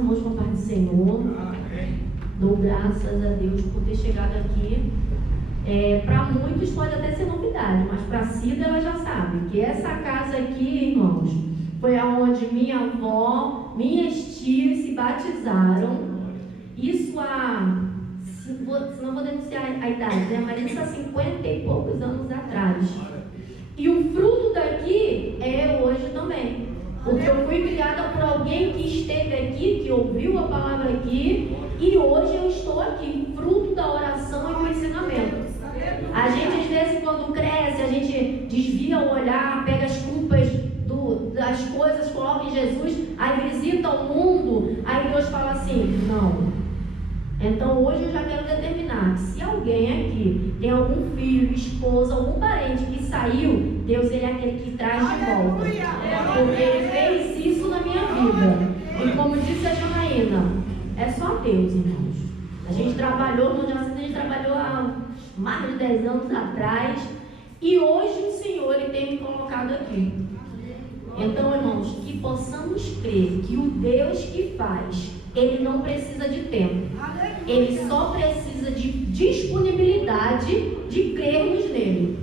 irmãos com a paz do Senhor. Dou graças a Deus por ter chegado aqui. Para muitos pode até ser novidade, mas para a Cida ela já sabe que essa casa aqui, irmãos, foi aonde minha avó, minhas tias se batizaram. Isso não vou denunciar a idade, né? Mas isso há 50 e poucos anos atrás. E o fruto daqui é hoje também. Porque eu fui criada por alguém que esteve aqui, que ouviu a palavra aqui, e hoje eu estou aqui, fruto da oração e do ensinamento. A gente, às vezes, quando cresce, a gente desvia o olhar, pega as culpas das coisas, coloca em Jesus, aí visita o mundo, aí Deus fala assim, não. Então hoje eu já quero determinar que se alguém aqui tem algum filho, esposa, algum parente que saiu, Deus ele é aquele que traz de volta. Porque ele fez isso na minha vida. E como disse a Janaína, é só Deus, irmãos. A gente trabalhou, a gente trabalhou há mais de 10 anos atrás, e hoje o Senhor ele tem me colocado aqui. Então, irmãos, que possamos crer que o Deus que faz, ele não precisa de tempo, ele só precisa de disponibilidade de crermos nele.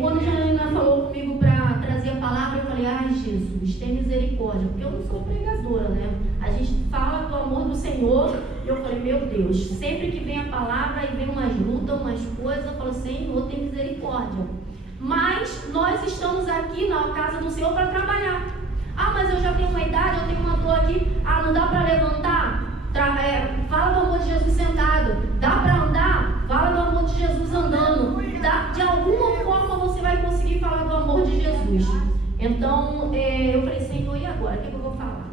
Quando a Janaína falou comigo para trazer a palavra, eu falei, ai Jesus, tem misericórdia, porque eu não sou pregadora, né? A gente fala do amor do Senhor, e eu falei, meu Deus, sempre que vem a palavra e vem umas lutas, umas coisas, eu falo, Senhor, tem misericórdia. Mas nós estamos aqui na casa do Senhor para trabalhar. Ah, mas eu já tenho uma idade, eu tenho uma dor aqui. Ah, não dá para levantar? Fala do amor de Jesus sentado. Dá para andar? Fala do amor de Jesus andando. De alguma forma você vai conseguir falar do amor de Jesus. Então, eu falei, Senhor, e agora? O que eu vou falar?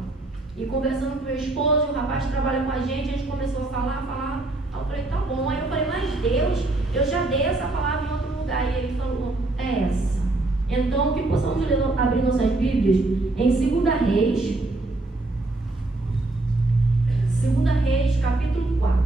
E conversando com meu esposo, o rapaz que trabalha com a gente começou a falar. Aí eu falei, tá bom. Aí eu falei, mas Deus, eu já dei essa palavra em outro lugar. E ele falou, é essa. Então, que possamos abrir nossas Bíblias em 2 Reis, capítulo 4.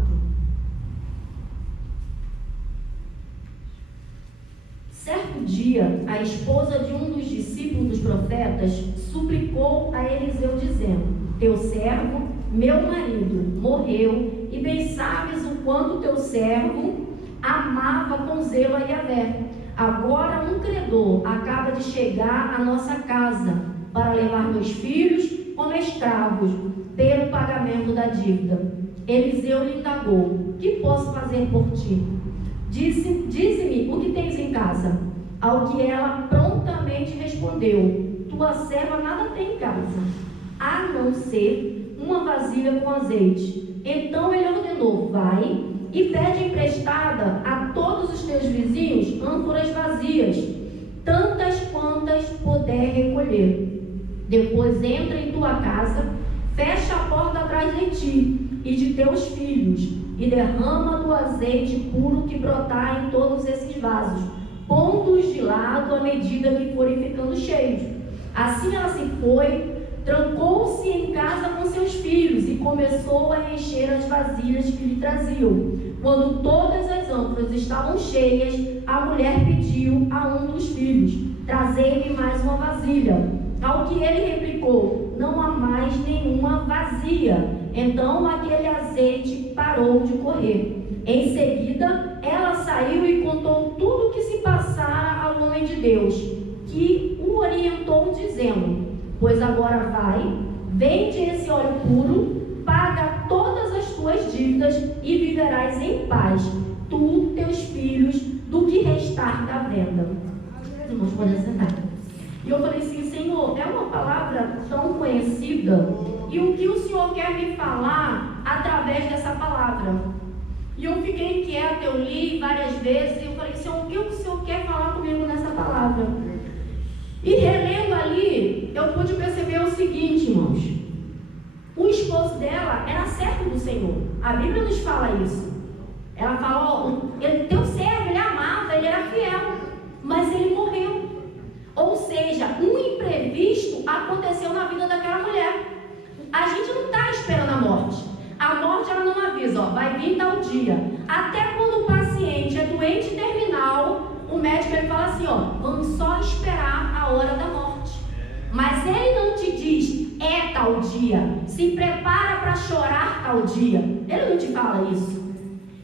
Certo dia, a esposa de um dos discípulos dos profetas suplicou a Eliseu, dizendo, teu servo, meu marido, morreu, e bem sabes o quanto teu servo amava com zelo a Yahvé. Agora um credor acaba de chegar à nossa casa para levar meus filhos como escravos pelo pagamento da dívida. Eliseu lhe indagou, que posso fazer por ti? Dize-me o que tens em casa. Ao que ela prontamente respondeu, tua serva nada tem em casa, a não ser uma vasilha com azeite. Então ele ordenou, vai e pede emprestada a todos os teus vizinhos ânforas vazias, tantas quantas puder recolher. Depois entra em tua casa, fecha a porta atrás de ti e de teus filhos, e derrama do azeite puro que brotar em todos esses vasos, pondo-os de lado à medida que forem ficando cheios. Assim ela se foi, trancou-se em casa com seus filhos e começou a encher as vasilhas que lhe traziam. Quando todas as ânforas estavam cheias, a mulher pediu a um dos filhos, trazei-me mais uma vasilha. Ao que ele replicou, não há mais nenhuma vazia. Então aquele azeite parou de correr. Em seguida, ela saiu e contou tudo o que se passara ao homem de Deus, que o orientou dizendo, pois agora vai, vende esse óleo puro, paga todas as tuas dívidas e viverás em paz, tu, teus filhos, do que restar da venda. Os irmãos podem sentar. E eu falei assim, Senhor, é uma palavra tão conhecida, e o que o Senhor quer me falar através dessa palavra? E eu fiquei inquieta, eu li várias vezes, e eu falei, Senhor, o que o Senhor quer falar comigo nessa palavra? E relendo ali, eu pude perceber o seguinte, irmãos, o esposo dela era servo do Senhor, a Bíblia nos fala isso. Ela fala, teu servo, ele amava, ele era fiel, mas ele morreu. Ou seja, um imprevisto aconteceu na vida daquela mulher. A gente não está esperando a morte. A morte ela não avisa, vai vir tal dia. Até quando o paciente é doente terminal, o médico ele fala assim, vamos só esperar a hora da morte. Mas ele não te diz, é tal dia, se prepara tal dia. Ele não te fala isso.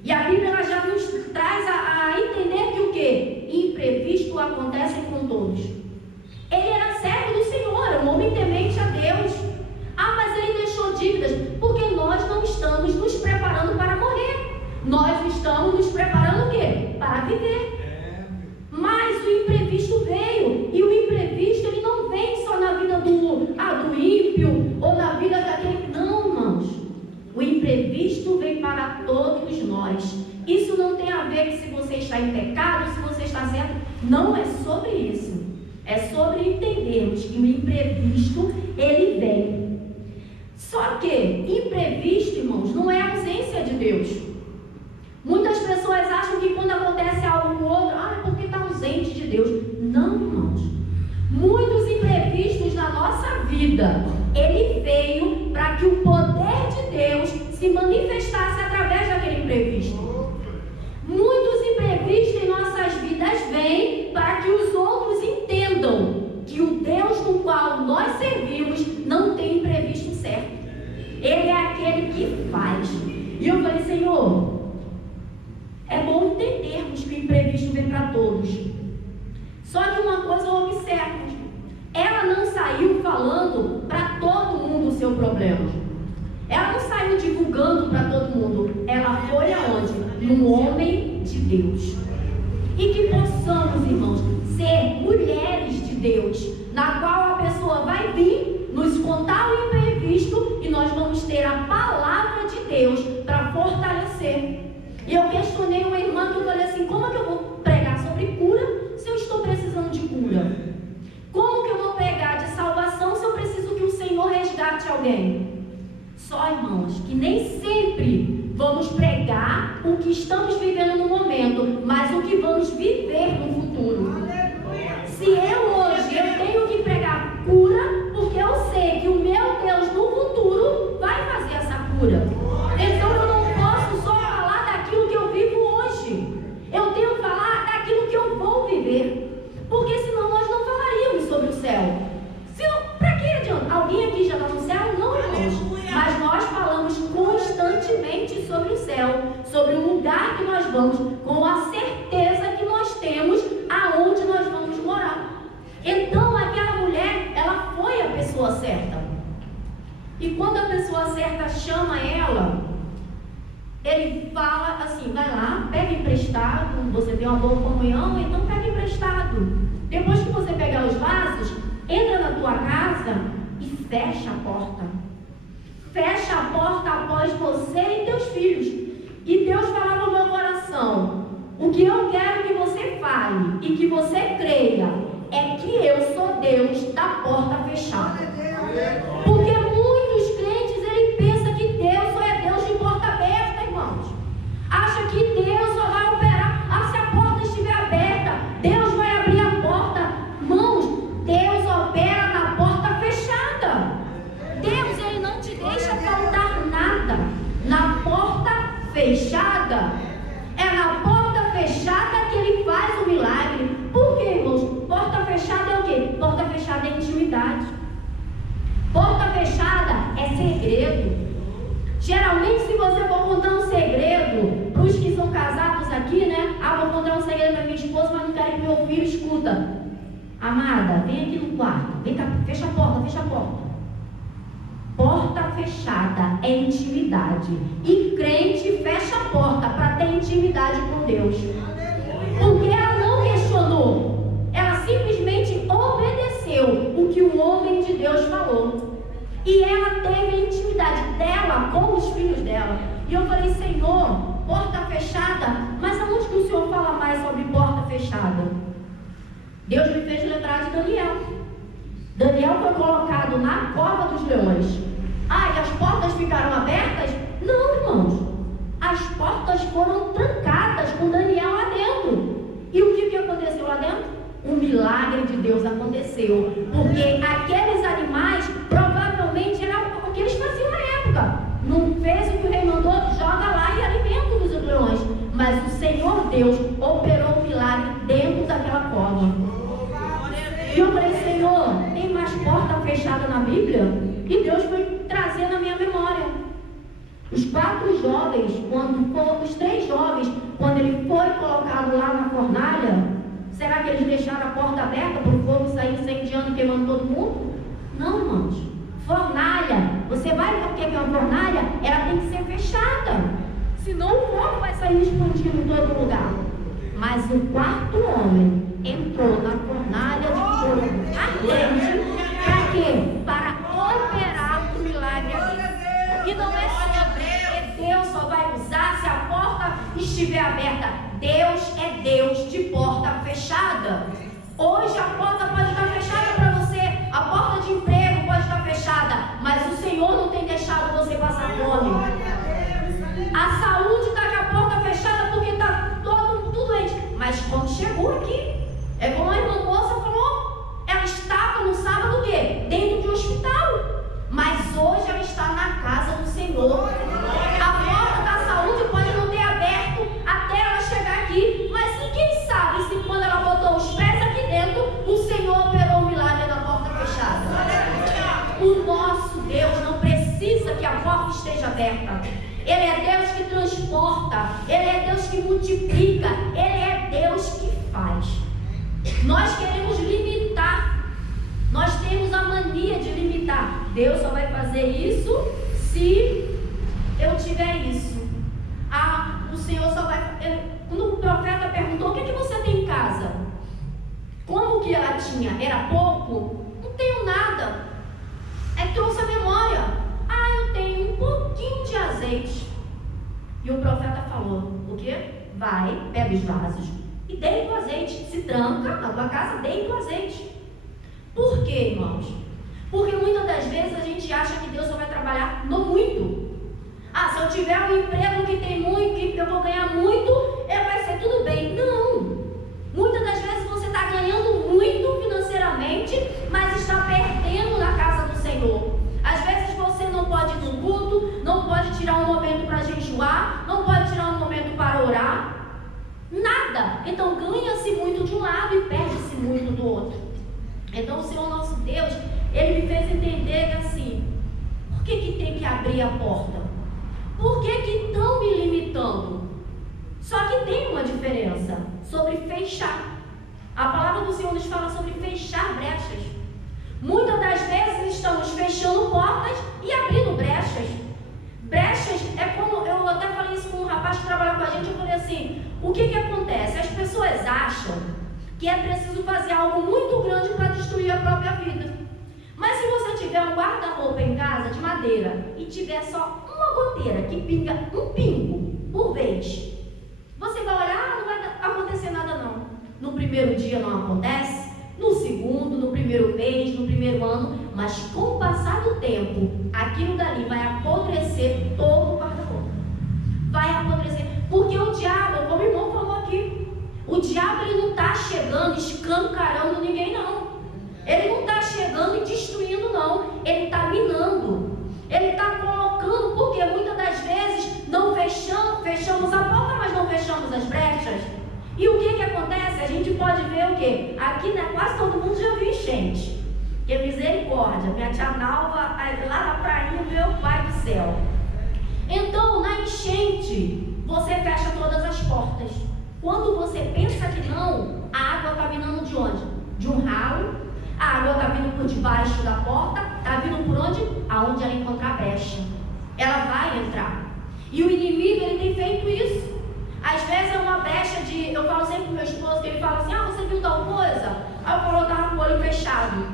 E a Bíblia ela já nos traz a entender que o quê? Imprevisto acontece com todos. Ele era servo do Senhor, um homem temente a Deus. Ah, mas ele deixou dívidas, porque nós não estamos nos preparando para morrer. Nós estamos nos preparando o quê? Para viver. Mas o imprevisto veio. E o imprevisto ele não vem só na vida do ímpio ou na vida daquele. Não, irmãos. O imprevisto vem para todos nós. Isso não tem a ver com se você está em pecado, se você está certo. Não é sobre isso. É sobre entendermos que o imprevisto ele vem. Só que imprevisto, irmãos, não é ausência de Deus. Muitas pessoas acham que quando acontece algo com o outro, é porque está ausente de Deus. Não, irmãos. Muitos imprevistos na nossa vida, ele veio para que o poder de Deus se manifestasse através daquele imprevisto. Muitos imprevistos em nossas vidas vêm para que os outros entendam que o Deus no qual nós servimos não tem imprevisto certo. Ele é aquele que faz. E eu falei, Senhor, é bom entendermos que o imprevisto vem para todos. Só que uma coisa eu observo. Ela não saiu falando para todo mundo o seu problema. Ela não saiu divulgando para todo mundo. Ela foi aonde? No homem de Deus. E que possamos, irmãos, ser mulheres de Deus, na qual a pessoa vai vir, nos contar o imprevisto e nós vamos ter a palavra de Deus para fortalecer. E eu questionei uma irmã que eu falei assim, como é que eu vou pregar sobre cura se eu estou precisando de cura? Como que eu vou pregar de salvação se eu preciso que o Senhor resgate alguém? Só, irmãos, que nem sempre vamos pregar o que estamos vivendo no momento, mas o que vamos viver no futuro. Se eu hoje eu tenho que pregar cura, porque eu sei que o meu Deus no futuro vai fazer essa cura. Então eu não posso só falar daquilo que eu vivo hoje. Eu tenho que falar daquilo que eu vou viver. Porque senão nós não falaríamos sobre o céu. Senão, para que adianta? Alguém aqui já está no céu? Não, irmãos. Mas nós falamos constantemente sobre o céu, sobre o lugar que nós vamos, com a certeza que nós temos aonde nós vamos morar. Então aquela mulher, ela foi a pessoa certa. E quando a pessoa certa chama ela, ele fala assim, vai lá, pega emprestado, você tem uma boa comunhão, então pega emprestado. Depois que você pegar os vasos, entra na tua casa e fecha a porta. Fecha a porta após você e teus filhos. E Deus falava no meu coração, o que eu quero que você fale e que você creia é que eu sou Deus da porta fechada. Porque muitos crentes, ele pensa que Deus só é Deus de porta aberta, irmãos. Acha que Deus só vai operar, se a porta estiver aberta, Deus vai abrir a porta. Irmãos, Deus opera na porta fechada. Deus, ele não te deixa faltar nada. Na porta fechada, é na porta fechada que ele faz o milagre. Por quê, irmãos? Porta fechada é o quê? Porta fechada é intimidade. Porta fechada é segredo. Geralmente, se você for contar um segredo para os que são casados aqui, né? Vou contar um segredo para minha esposa, mas não quero que meu filho escuta. Amada, vem aqui no quarto. Vem cá, fecha a porta, fecha a porta. Porta fechada é intimidade. E crente fecha a porta para ter intimidade com Deus. Porque ela não questionou. Ela simplesmente obedeceu o que o homem de Deus falou. E ela teve a intimidade dela com os filhos dela. E eu falei, Senhor, porta fechada, mas aonde que o Senhor fala mais sobre porta fechada? Deus me fez lembrar de Daniel. Daniel foi colocado na cova dos leões. E as portas ficaram abertas? Não, irmãos. As portas foram trancadas com Daniel lá dentro. E o que aconteceu lá dentro? O milagre de Deus aconteceu. Porque aqueles animais provavelmente era o que eles faziam na época. Não fez o que o rei mandou, joga lá e alimenta os leões. Mas o Senhor Deus operou o milagre dentro daquela cova. E eu falei, Senhor, tem mais porta fechada na Bíblia? E Deus foi trazer na minha memória. Os 4 jovens, os 3 jovens, quando ele foi colocado lá na fornalha, será que eles deixaram a porta aberta para o fogo sair incendiando e queimando todo mundo? Não, irmãos. Fornalha, você vai ver o que é uma fornalha? Ela tem que ser fechada, senão o fogo vai sair expandindo em todo lugar. Mas o 4º homem entrou na fornalha de fogo ardente. Para quê? Para operar o milagre ali. E não é sobre, Deus só vai usar se a porta estiver aberta. Deus é Deus de porta fechada. Hoje a porta pode estar fechada para você, a porta de emprego pode estar fechada, mas o Senhor não tem deixado você passar fome. A saúde está com a porta fechada porque está todo mundo doente. Mas quando chegou aqui, é como a irmã moça falou, ela estava no sábado o quê? Dentro de um hospital. Mas hoje ela está na casa do Senhor. A porta da saúde pode não ter aberto até ela chegar aqui, mas ninguém sabe se quando ela botou os pés aqui dentro, o Senhor operou o milagre da porta fechada. O nosso Deus não precisa que a porta esteja aberta. Ele é Deus que transporta, Ele é Deus que multiplica, Ele é Deus que faz. Nós queremos limitar, nós temos a mania de limitar. Deus só vai fazer isso se eu tiver isso. O Senhor só vai... Quando o profeta perguntou, o que é que você tem em casa? Como que ela tinha? Era pouco? Não tenho nada. Aí trouxe a memória. Eu tenho um pouquinho de azeite. E o profeta falou, o quê? Vai, pega os vasos e deita o azeite. Se tranca na tua casa, deita o azeite. Por quê, irmãos? Porque muitas das vezes a gente acha que Deus só vai trabalhar no muito. Se eu tiver um emprego que tem muito, que eu vou ganhar muito, vai ser tudo bem. Não. Muitas das vezes você está ganhando muito financeiramente, mas está perdendo na casa do Senhor. Às vezes você não pode ir no culto, não pode tirar um momento para jejuar, não pode tirar um momento para orar. Nada. Então ganha-se muito de um lado e perde-se muito do outro. Então o Senhor nosso Deus, Ele me fez entender que assim, por que tem que abrir a porta? Por que estão me limitando? Só que tem uma diferença sobre fechar. A palavra do Senhor nos fala sobre fechar brechas. Muitas das vezes estamos fechando portas e abrindo brechas. Brechas é como, eu até falei isso com um rapaz que trabalha com a gente, eu falei assim, o que acontece? As pessoas acham que é preciso fazer algo muito grande para destruir a própria vida. Mas se você tiver um guarda-roupa em casa de madeira e tiver só uma goteira que pinga um pingo por vez, você vai olhar, não vai acontecer nada não. No primeiro dia não acontece, no segundo, no primeiro mês, no primeiro ano, mas com o passar do tempo, aquilo dali vai apodrecer todo o guarda-roupa. Vai apodrecer, porque o diabo, como o irmão falou aqui, o diabo ele não está chegando, escancarando ninguém não. Ele não está chegando e destruindo não, ele está minando. Ele está colocando, porque muitas das vezes não fechamos a porta, mas não fechamos as brechas. E o que acontece? A gente pode ver o quê? Aqui, né, quase todo mundo já viu enchente. Que misericórdia, minha tia Nalva, lá na prainha, meu pai do céu. Então, na enchente, você fecha todas as portas. Quando você pensa que não, a água está vindo de onde? De um ralo. A água está vindo por debaixo da porta. Está vindo por onde? Aonde ela encontrar brecha. Ela vai entrar. E o inimigo, ele tem feito isso. Às vezes é uma brecha de... Eu falo sempre com meu esposo, que ele fala assim, você viu tal coisa? Aí eu falo, eu estava com o olho fechado.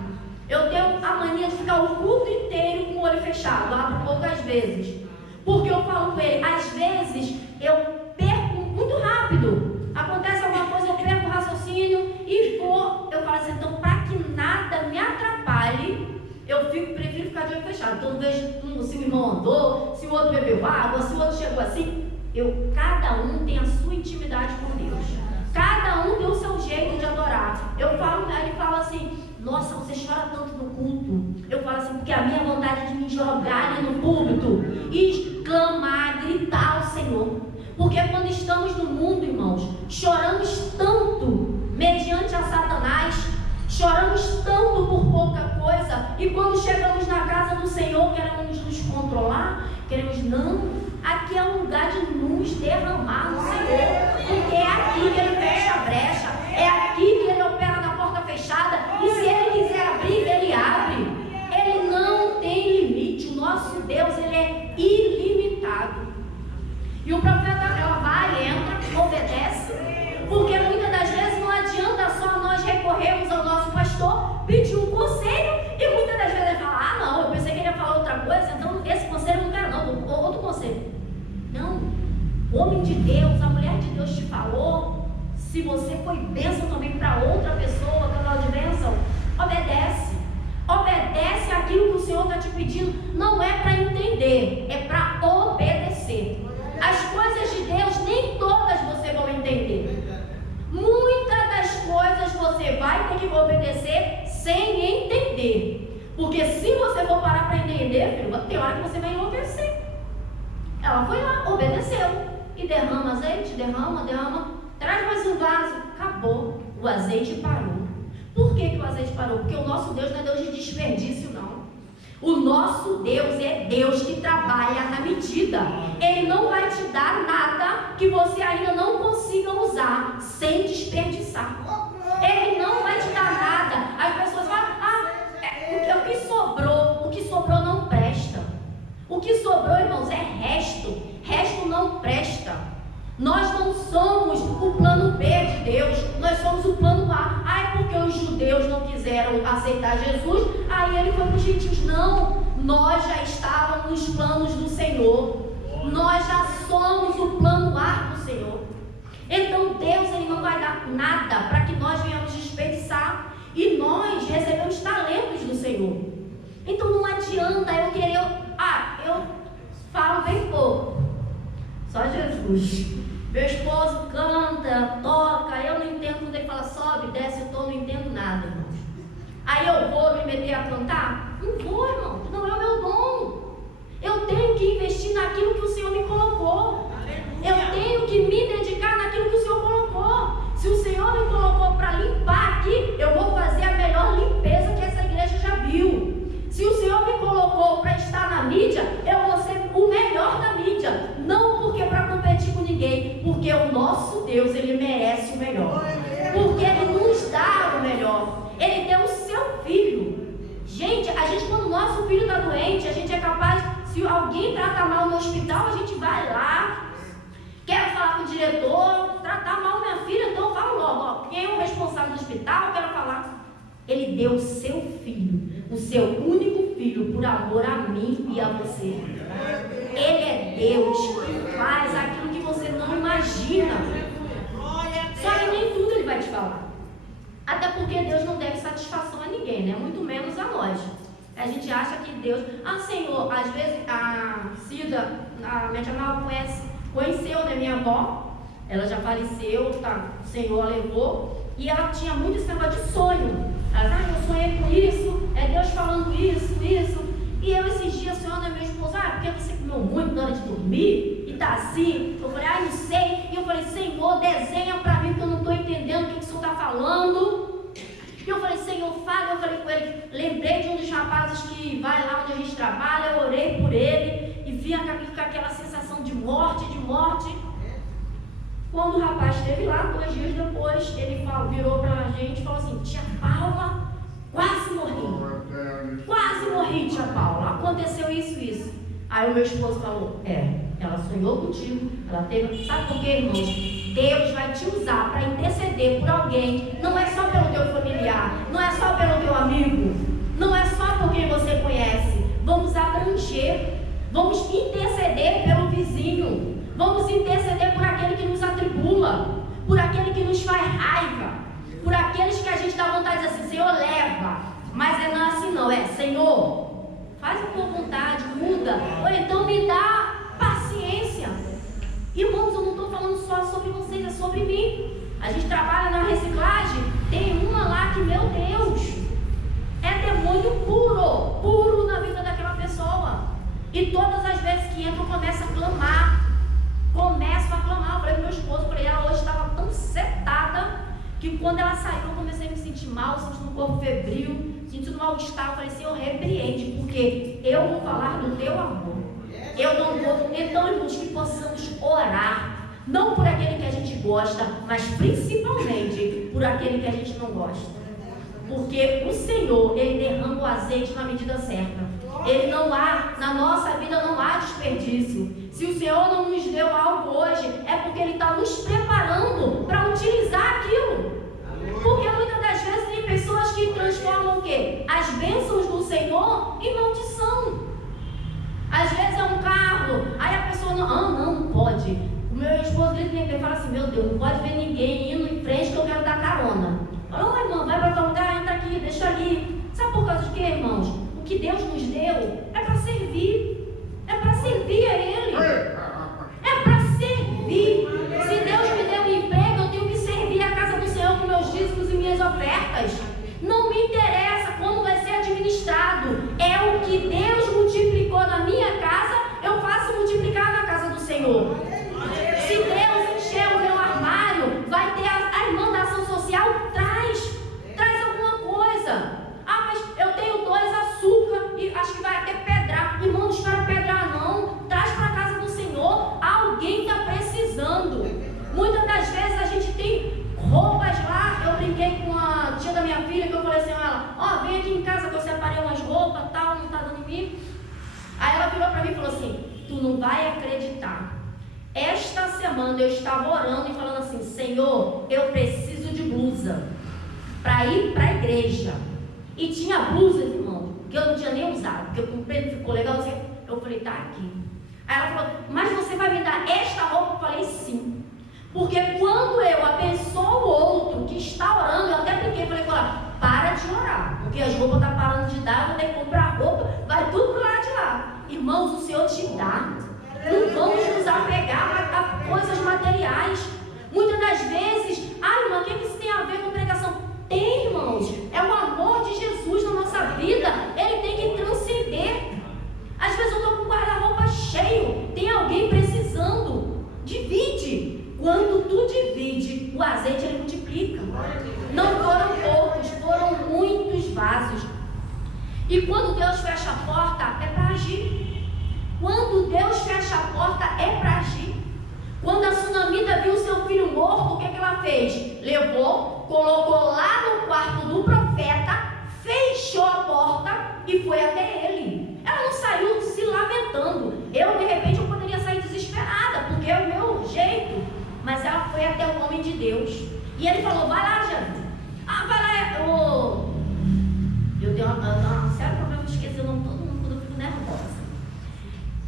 Eu tenho a mania de ficar o culto inteiro com o olho fechado. Eu abro poucas vezes. Porque eu falo com ele, às vezes eu perco muito rápido. Acontece alguma coisa, eu perco o raciocínio e vou... Eu falo assim, então para que nada me atrapalhe, eu prefiro ficar de olho fechado. Então eu vejo se o irmão andou, se o outro bebeu água, se o outro chegou assim... Cada um tem a sua intimidade com Deus. Cada um tem o seu jeito de adorar. Ele fala assim, nossa, você chora tanto no culto. Eu falo assim, porque a minha vontade é de me jogar ali no púlpito e clamar, gritar ao Senhor. Porque quando estamos no mundo, irmãos, choramos tanto mediante a Satanás, choramos tanto por pouca coisa, e quando chegamos na casa do Senhor, queremos nos controlar, queremos não... lugar de nos derramar no Senhor, porque é aqui que Ele fecha a brecha, é aqui que Ele opera na porta fechada, e se Ele quiser abrir, Ele abre. Ele não tem limite. O nosso Deus, Ele é ilimitado. E o profeta vai, entra, obedece, porque muitas das vezes não adianta só nós recorrermos ao nosso pastor, pedir um conselho, e muitas das vezes ele fala: não, eu pensei que ele ia falar outra coisa, então esse conselho eu não quero não, outro conselho. Não, o homem de Deus, a mulher de Deus te falou, se você foi bênção também para outra pessoa, canal de bênção, obedece. Obedece aquilo que o Senhor está te pedindo. Não é para entender, é para obedecer. As coisas de Deus, nem todas você vai entender. Muitas das coisas você vai ter que obedecer sem entender. Porque se você for parar para entender, filho, tem hora que você vai enlouquecer. Ela foi lá, obedeceu. E derrama azeite, derrama. Traz mais um vaso. Acabou. O azeite parou. Por que o azeite parou? Porque o nosso Deus não é Deus de desperdício, não. O nosso Deus é Deus que trabalha na medida. Ele não vai te dar nada que você ainda não consiga usar sem desperdiçar. Ele não vai te dar nada. As pessoas falam: o que sobrou não presta. O que sobrou, irmãos, é resto. Resto não presta. Nós não somos o plano B de Deus, nós somos o plano A. É porque os judeus não quiseram aceitar Jesus, aí ele foi para os gentios. Não, nós já estávamos nos planos do Senhor. Nós já somos o plano A do Senhor. Então Deus, Ele não vai dar nada para que nós venhamos desperdiçar. E nós recebemos talentos do Senhor. Então não adianta eu querer... eu falo bem pouco. Só Jesus. Meu esposo canta, toca, eu não entendo quando ele fala sobe, desce, eu não entendo nada, irmão. Aí eu vou me meter a cantar? Não vou, irmão, não é o meu dom. Eu tenho que investir naquilo que o Senhor me colocou. Eu tenho que me dedicar naquilo que o Senhor colocou. Se o Senhor me colocou para limpar aqui, eu vou fazer a melhor limpeza que essa igreja já viu. Se o Senhor me colocou para estar na mídia, eu vou ser o melhor da mídia. Não porque para competir com ninguém, porque o nosso Deus, Ele merece o melhor. Porque Ele nos dá o melhor. Ele deu o seu filho. Gente, quando o nosso filho está doente, a gente é capaz, se alguém trata mal no hospital, a gente vai lá. Quero falar com o diretor, tratar mal minha filha, então eu falo logo, quem é o responsável do hospital, eu quero falar. Ele deu o seu filho, o seu único filho, por amor a mim e a você. Ele é Deus que faz aquilo que você não imagina. Só que nem tudo Ele vai te falar. Até porque Deus não deve satisfação a ninguém, né? Muito menos a nós. A gente acha que Deus... Senhor, às vezes a Cida, a minha tia conheceu, né, minha avó. Ela já faleceu, tá? O Senhor a levou. E ela tinha muito esse negócio de sonho. Ela, eu sonhei com isso, é Deus falando isso. E eu esses dias, Senhor, né, meu esposo, porque você comeu muito na hora de dormir e tá assim. Eu falei, não sei. E eu falei, Senhor, desenha pra mim, porque eu não estou entendendo o que o Senhor está falando. E eu falei, Senhor, fala. Eu falei com ele, lembrei de um dos rapazes que vai lá onde a gente trabalha, eu orei por ele e vi aquela sensação de morte. Quando o rapaz esteve lá, 2 dias depois, ele virou pra gente e falou assim, tia Paula, quase morri, tia Paula, aconteceu isso. Aí o meu esposo falou, ela sonhou contigo, ela teve, sabe por quê, irmãos? Deus vai te usar para interceder por alguém, não é só pelo teu familiar, não é só pelo teu amigo, não é só por quem você conhece, vamos abranger, vamos interceder pelo vizinho, vamos interceder por aquele que nos atribula, por aquele que nos faz raiva, por aqueles que a gente dá vontade de dizer assim, Senhor, leva, mas não é assim não, Senhor, faz a tua vontade, muda, ou então me dá paciência. Irmãos, eu não estou falando só sobre vocês, é sobre mim. A gente trabalha na reciclagem, tem uma lá que, meu Deus, é demônio puro na vida daquela pessoa. E todas as vezes que entra, eu começo a clamar. Eu falei pro meu esposo, ela hoje estava tão setada, que quando ela saiu, eu comecei a me sentir mal, sentindo um corpo febril, sentindo mal-estar. Eu falei, Senhor, repreende, porque eu vou falar do teu amor. Eu Então, irmãos, que possamos orar, não por aquele que a gente gosta, mas principalmente por aquele que a gente não gosta. Porque o Senhor, Ele derrama o azeite na medida certa. Ele não há, na nossa vida não há desperdício. Se o Senhor não nos deu algo hoje, é porque Ele está nos preparando para utilizar aquilo. Porque muitas das vezes tem pessoas que transformam o quê? As bênçãos do Senhor em maldição. Às vezes é um carro, aí a pessoa não pode. O meu esposo ele fala assim, meu Deus, não pode ver ninguém indo em frente que eu quero dar carona. Fala, irmão, vai para outro lugar, entra aqui, deixa ali. Sabe por causa de quê, irmãos? O que Deus nos deu é para servir. É para servir a Ele. É para servir. Se Deus me deu um emprego, eu tenho que servir a casa do Senhor com meus dízimos e minhas ofertas. Não me interessa como vai ser administrado. É o que Deus multiplicou na minha casa, eu faço multiplicar na casa do Senhor. Se Deus encher o meu armário, vai ter a irmã da ação social, traz alguma coisa. Ah, mas eu tenho 2 açúcar e acho que vai ter pedra. Irmão, não espera pedrar não, traz para a casa do Senhor. Alguém está precisando. Muitas das vezes a gente tem roupas lá. Eu brinquei com a tia da minha filha, que eu falei assim a ela, vem aqui em casa que eu separei umas roupas, tal, não está dando em mim. Aí ela virou para mim e falou assim, tu não vai acreditar. Esta semana eu estava orando e falando assim, Senhor, eu preciso de blusa para ir para a igreja. E tinha blusas, irmão, que eu não tinha nem usado, porque eu comprei, ficou legal, assim, eu falei, tá aqui. Aí ela falou, mas você vai me dar esta roupa? Eu falei, sim. Porque quando eu abençoo o outro que está orando, eu até brinquei, falei com ela, para de orar, porque as roupas estão parando de dar, eu vou ter que comprar roupa, vai tudo para lá de lá. Irmãos, o Senhor te dá. Não vamos nos apegar a coisas materiais. Muitas das vezes, irmã, o que isso tem a ver com pregação? Tem, irmãos, é o amor de Jesus na nossa vida, ele tem que transcender. Às vezes eu estou com o guarda-roupa cheio, tem alguém precisando, divide. Quando tu divide, o azeite ele multiplica. Não foram poucos, foram muitos vasos. E quando Deus fecha a porta, é para agir. Quando Deus fecha a porta, é para agir. Quando a sunamita viu seu filho morto, o que ela fez? Levou, colocou lá no quarto do profeta, fechou a porta e foi até ele. Ela não saiu se lamentando. De repente, eu poderia sair desesperada, porque é o meu jeito. Mas ela foi até o homem de Deus. E ele falou, vai lá, Jane. Vai lá. Eu tenho um sério problema de esquecer o nome de todo mundo quando eu fico nervosa.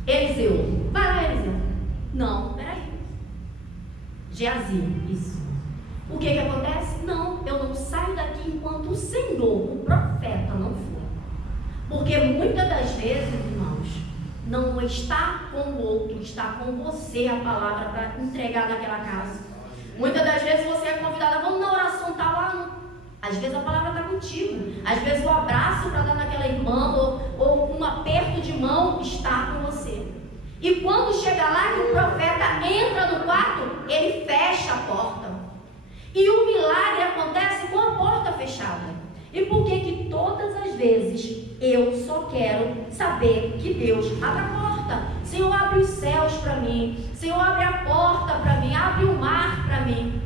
Eliseu. Vai lá, Eliseu. Não, peraí. Geazi, isso. O que acontece? Não, eu não saio daqui enquanto o Senhor, o profeta, não for. Porque muitas das vezes, irmãos, não está com o outro, está com você a palavra para entregar naquela casa. Muitas das vezes você é convidada, vamos na oração, tá lá. Às vezes a palavra está contigo. Às vezes o abraço para dar naquela irmã ou um aperto de mão está com você. E quando chega lá que o profeta entra no quarto, ele fecha a porta. E o milagre acontece com a porta fechada. E por que todas as vezes eu só quero saber que Deus abre a porta? Senhor, abre os céus para mim. Senhor, abre a porta para mim. Abre o mar para mim.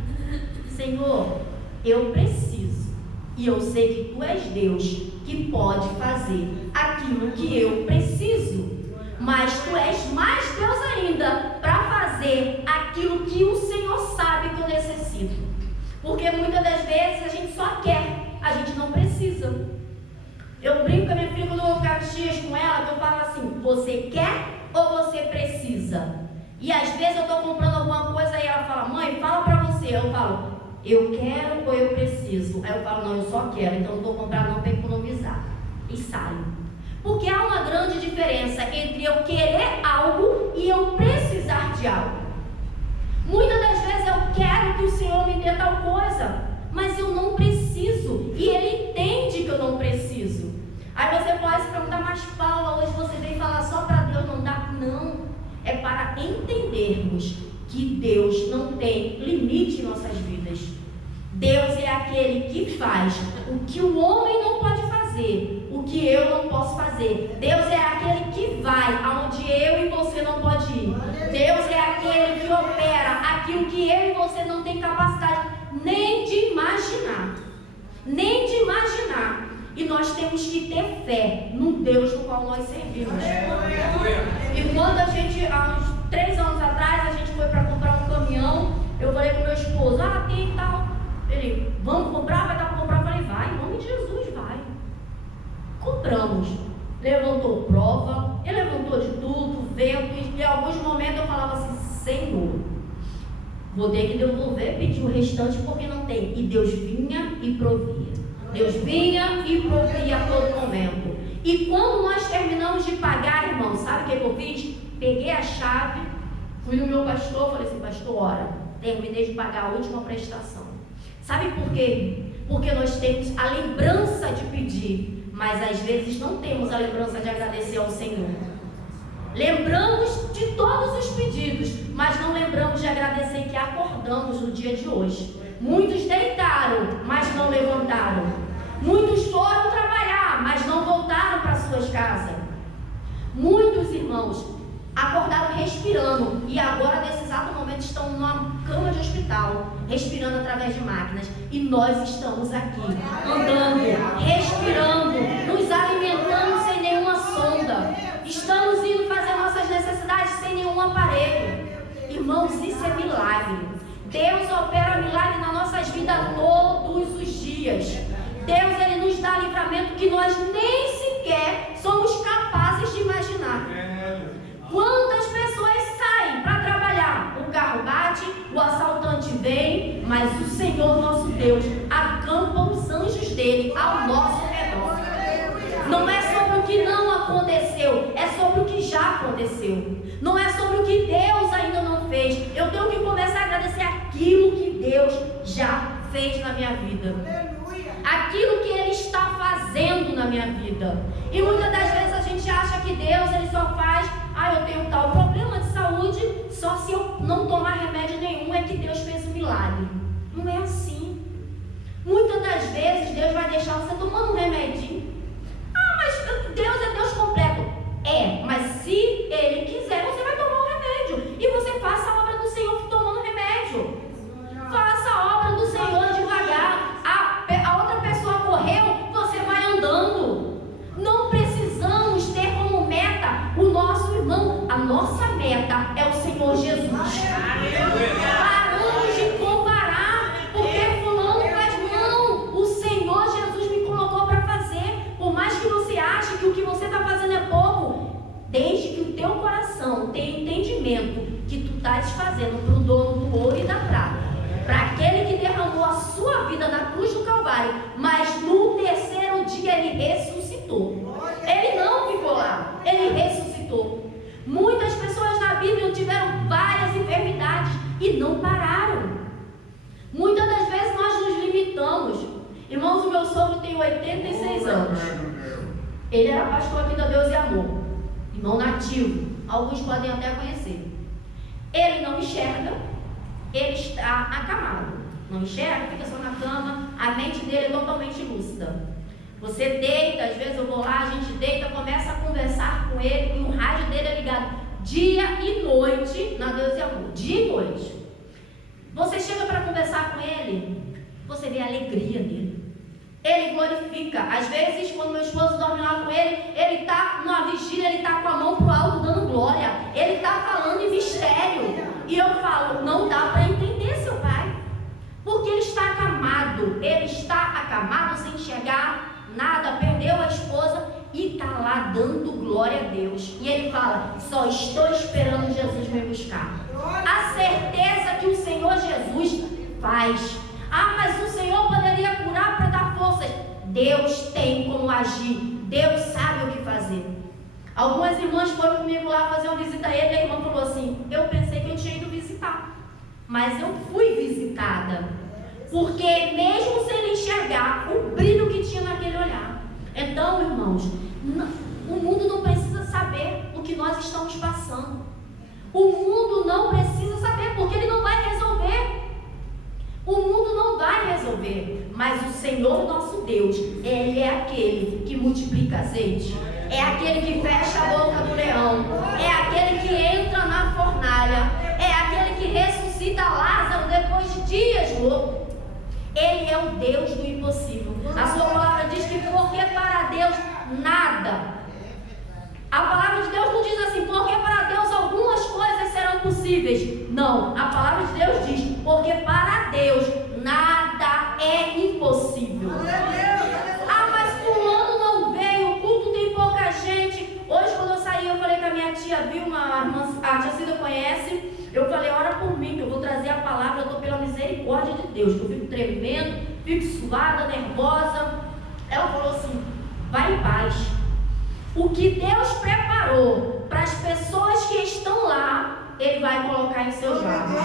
Senhor, eu preciso. E eu sei que Tu és Deus que pode fazer aquilo que eu preciso. Mas Tu és mais Deus ainda para fazer aquilo que o Senhor sabe que eu necessito. Porque muitas das vezes a gente só quer, a gente não precisa. Eu brinco com a minha filha quando eu vou ficar dias com ela, que eu falo assim, você quer ou você precisa? E às vezes eu estou comprando alguma coisa e ela fala, mãe, fala para você. Eu falo, eu quero ou eu preciso? Aí eu falo, não, eu só quero, então não vou comprar não para economizar. E saio. Porque há uma grande diferença entre eu querer algo e eu precisar de algo. Muitas das vezes eu quero que o Senhor me dê tal coisa, mas eu não preciso. E Ele entende que eu não preciso. Aí você pode se perguntar, mas Paula, hoje você vem falar só para Deus não dar? Não, é para entendermos que Deus não tem limite em nossas vidas. Deus é aquele que faz o que o homem não pode fazer, o que eu não posso fazer. Deus é aquele que vai aonde eu e você não pode ir. aquilo que eu e você não tem capacidade nem de imaginar. Nem de imaginar. E nós temos que ter fé no Deus no qual nós servimos. E quando a gente, há uns 3 anos atrás, a gente foi para comprar um caminhão, eu falei com meu esposo, tem tal. Ele, vamos comprar? Vai dar para comprar? Eu falei, vai, em nome de Jesus, vai. Compramos. Levantou prova, ele levantou de tudo, vento, e em alguns momentos eu falava assim, Senhor, vou ter que devolver, pedir o restante porque não tem. E Deus vinha e provia. Deus vinha e provia a todo momento. E quando nós terminamos de pagar, irmão, sabe o que eu fiz? Peguei a chave, fui no meu pastor, falei assim, pastor, ora, terminei de pagar a última prestação. Sabe por quê? Porque nós temos a lembrança de pedir, mas às vezes não temos a lembrança de agradecer ao Senhor. Lembramos de todos os pedidos, mas não lembramos de agradecer que acordamos no dia de hoje. Muitos deitaram, mas não levantaram. Muitos foram trabalhar, mas não voltaram para suas casas. Muitos irmãos acordaram respirando e agora nesse exato momento estão numa cama de hospital, respirando através de máquinas. E nós estamos aqui, andando, respirando, nos alimentando sem nenhuma sonda. Estamos indo fazer nossas necessidades sem nenhum aparelho. Irmãos, isso é milagre. Deus opera milagre nas nossas vidas todos os dias. Deus, Ele nos dá livramento que nós nem sequer somos capazes de imaginar. Quantas pessoas saem para trabalhar? O carro bate, o assaltante vem, mas o Senhor nosso Deus acampa os anjos dele ao nosso redor. Não é sobre o que não aconteceu, é sobre o que já aconteceu. Não é sobre o que Deus ainda não fez. Eu tenho que começar a agradecer aquilo que Deus já fez na minha vida. Aquilo que Ele está fazendo na minha vida. E muitas das vezes a gente acha que Deus, Ele só faz, eu tenho tal problema de saúde, só se eu não tomar remédio nenhum é que Deus fez um milagre. Não é assim. Muitas das vezes Deus vai deixar você tomando um remedinho. Mas Deus é Deus completo. Mas se Ele quiser, você vai tomar um remédio. E você faça a obra do Senhor tomando remédio. Faça a obra do Senhor devagar. A outra pessoa correu, você vai andando. Não precisamos ter como meta o nosso irmão. A nossa meta é o Senhor Jesus. Paramos de comparar, porque fulano faz não. O Senhor Jesus me colocou para fazer. Por mais que você ache que o que você está fazendo é pouco, desde que o teu coração tenha entendimento que tu estás fazendo para o dono do ouro e da prata, para aquele que derramou a sua vida na cruz do Calvário, mas no terceiro dia Ele ressuscitou. Ele não ficou lá, Ele ressuscitou. Muitas pessoas na Bíblia tiveram várias enfermidades e não pararam. Muitas das vezes nós nos limitamos. Irmãos, o meu sogro tem 86 anos. Ele era pastor aqui da Deus e Amor, irmão nativo, alguns podem até conhecer. Ele não enxerga, ele está acamado, não enxerga, fica só na cama, a mente dele é totalmente lúcida. Você deita, às vezes eu vou lá, a gente deita, começa a conversar com ele, e o rádio dele é ligado dia e noite na Deus e Amor, dia e noite. Você chega para conversar com ele, você vê a alegria dele. Ele glorifica. Às vezes, quando meu esposo dorme lá com ele, ele está numa vigília, ele está com a mão pro alto dando glória. Ele está falando em mistério. E eu falo, não dá para entender seu pai. Porque ele está acamado. Ele está acamado sem enxergar nada, perdeu a esposa e está lá dando glória a Deus. E ele fala, só estou esperando Jesus me buscar. A certeza que o Senhor Jesus faz. Mas o Senhor poderia curar para dar forças. Deus tem como agir. Deus sabe o que fazer. Algumas irmãs foram comigo lá fazer uma visita a ele. E a irmã falou assim, eu pensei que eu tinha ido visitar, mas eu fui visitada. Porque mesmo sem ele enxergar o brilho que tinha naquele olhar. Então, irmãos, o mundo não precisa saber o que nós estamos passando. O mundo não precisa saber, porque ele não vai resolver. O mundo não vai resolver, mas o Senhor nosso Deus, Ele é aquele que multiplica azeite, é aquele que fecha a boca do leão, é aquele que entra na fornalha, é aquele que ressuscita lá Deus do impossível. A sua palavra diz que porque para Deus nada. A palavra de Deus não diz assim, porque para Deus algumas coisas serão possíveis. Não, a palavra de Deus diz, porque para Deus nada é impossível. Ah, mas fulano não veio, o culto tem pouca gente. Hoje quando eu saí, eu falei com a minha tia Vilma, a tia Cida conhece. Eu falei, ora por mim, que eu vou trazer a palavra, eu estou pela misericórdia de Deus. Eu fico tremendo, fico suada, nervosa. Ela falou assim, vai em paz. O que Deus preparou para as pessoas que estão lá, Ele vai colocar em seus lábios.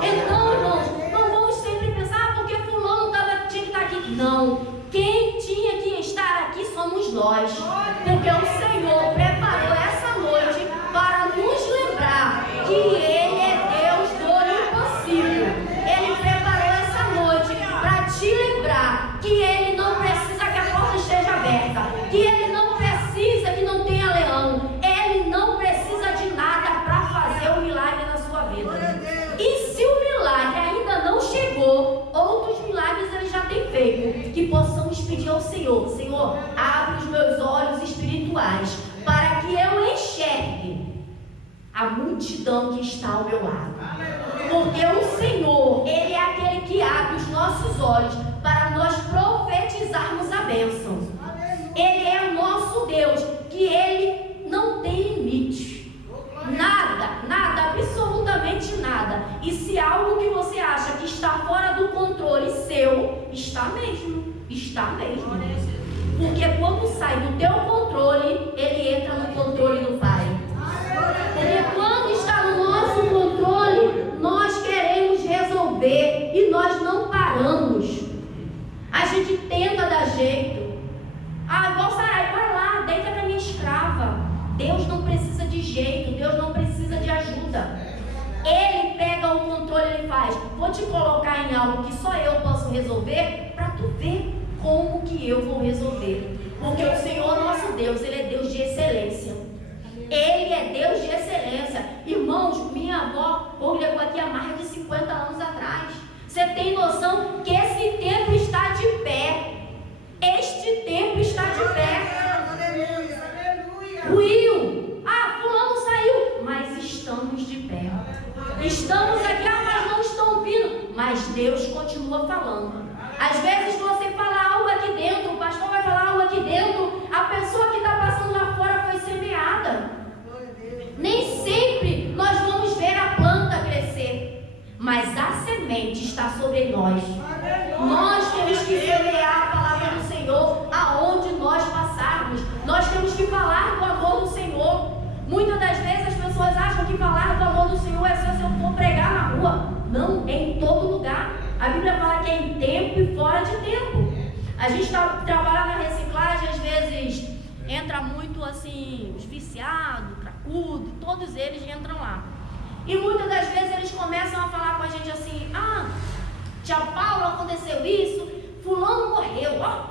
Então, irmãos, não vamos sempre pensar, porque fulano tinha que estar aqui. Não, quem tinha que estar aqui somos nós. Porque o Senhor preparou essa noite para nos lembrar que Ele é Deus do impossível. Ele preparou essa noite para te lembrar que Ele não precisa que a porta esteja aberta, que Ele não precisa que não tenha leão, Ele não precisa de nada para fazer um milagre na sua vida. E se o milagre ainda não chegou, outros milagres Ele já tem feito, que possamos pedir ao Senhor, Senhor, abre os meus olhos espirituais, para que eu enxergue a multidão que está ao meu lado. Porque o Senhor, Ele é aquele que abre os nossos olhos para nós profetizarmos a bênção. Ele é o nosso Deus, que Ele não tem limite. Nada, nada, absolutamente nada. E se algo que você acha que está fora do controle seu, está mesmo, está mesmo. Porque quando sai do teu controle, ele entra no controle do Pai. Porque quando está no nosso controle, nós queremos resolver e nós não paramos. A gente tenta dar jeito. Ah, igual Sarai, vai lá, deita com a minha escrava. Deus não precisa de jeito, Deus não precisa de ajuda. Ele pega o controle, Ele faz, vou te colocar em algo que só eu posso resolver, para tu ver como que eu vou resolver. Porque o Senhor nosso Deus, Ele é Deus de excelência. Ele é Deus de excelência. Irmãos, minha avó congregou aqui há mais de 50 anos atrás. Você tem noção que esse templo está de pé? Este templo está de pé. Ruiu. Ah, fulano saiu. Mas estamos de pé. Estamos aqui, mas não estão ouvindo. Mas Deus continua falando. Às vezes você fala algo aqui dentro, o pastor vai falar algo aqui dentro, a pessoa que está passando lá fora foi semeada. Nem sempre nós vamos ver a planta crescer, mas a semente está sobre nós. Nós temos que semear a palavra do Senhor aonde nós passarmos. Nós temos que falar do amor do Senhor. Muitas das vezes as pessoas acham que falar do amor do Senhor é só se eu for pregar na rua. Não, é em todo lugar. A Bíblia fala que é em tempo e fora de tempo. A gente trabalha na reciclagem, às vezes entra muito assim, os viciados, cracudo, todos eles entram lá. E muitas das vezes eles começam a falar com a gente assim, ah, tia Paula, aconteceu isso, fulano morreu, ó,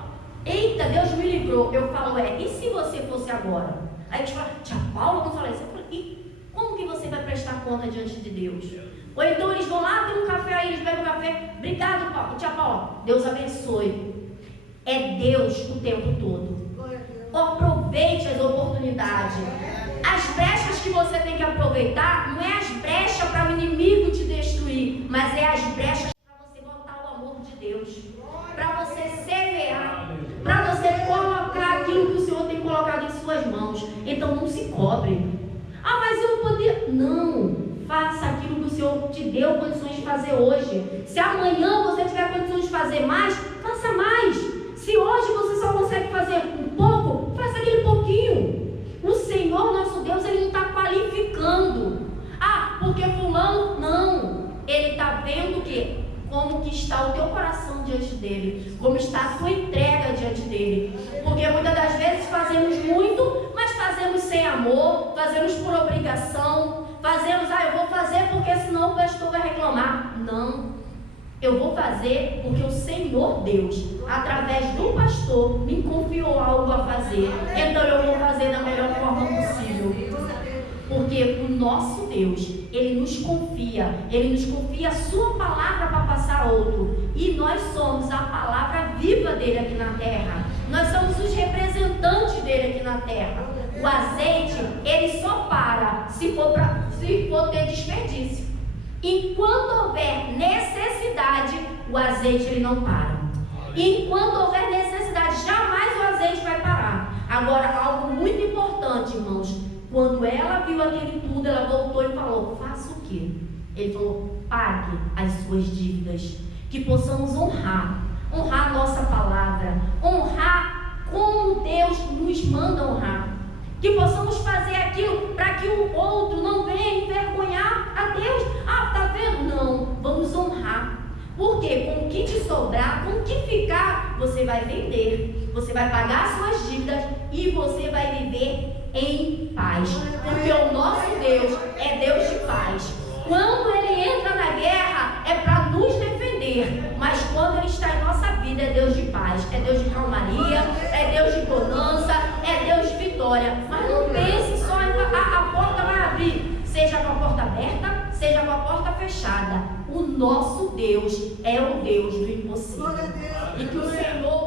eita, Deus me livrou. Eu falo, e se você fosse agora? Aí a gente fala, tia Paula, não fala isso. Eu falo, e como que você vai prestar conta diante de Deus? Ou então eles vão lá, tem um café aí, eles bebem um café, obrigado, Paulo, tia Paula, Deus abençoe. É Deus o tempo todo. Aproveite as oportunidades. As brechas que você tem que aproveitar, não é as brechas para o inimigo te destruir, mas é as brechas para você botar o amor de Deus, para você semear, para você colocar aquilo que o Senhor tem colocado em suas mãos. Então não se cobre. Ah, mas eu não podia. Não. Faça aquilo que o Senhor te deu condições de fazer hoje. Se amanhã você tiver condições de fazer mais, faça mais. Se hoje você só consegue fazer um pouco, faça aquele pouquinho. O Senhor nosso Deus, Ele não está qualificando. Ah, porque fulano, não. Ele está vendo o quê? Como que está o teu coração diante dEle. Como está a tua entrega diante dEle. Porque muitas das vezes fazemos muito, mas fazemos sem amor, fazemos por obrigação. Fazemos, eu vou fazer porque senão o pastor vai reclamar. Não, eu vou fazer porque o Senhor Deus, através do pastor, me confiou algo a fazer. Então eu vou fazer da melhor forma possível. Porque o nosso Deus, Ele nos confia a sua palavra para passar a outro. E nós somos a palavra viva dele aqui na terra. Nós somos os representantes dele aqui na terra. O azeite, ele só para se for ter desperdício. Enquanto houver necessidade, o azeite ele não para. Enquanto houver necessidade, jamais o azeite vai parar. Agora, algo muito importante, irmãos. Quando ela viu aquele tudo, ela voltou e falou: faça o quê? Ele falou: pague as suas dívidas. Que possamos honrar a nossa palavra, honrar como Deus nos manda honrar. Que possamos fazer aquilo para que o outro não venha envergonhar a Deus. Ah, tá vendo? Não, vamos honrar. Porque com o que te sobrar, com o que ficar, você vai vender, você vai pagar as suas dívidas e você vai viver em paz. Porque o nosso Deus é Deus de paz. Quando Ele entra na guerra, é para nos defender. Mas quando Ele está em nossa vida, é Deus de paz, é Deus de calmaria, é Deus de bonança, é Deus de vitória. Mas não pense só em a porta vai abrir, seja com a porta aberta, seja com a porta fechada. O nosso Deus é o Deus do impossível. E que o Senhor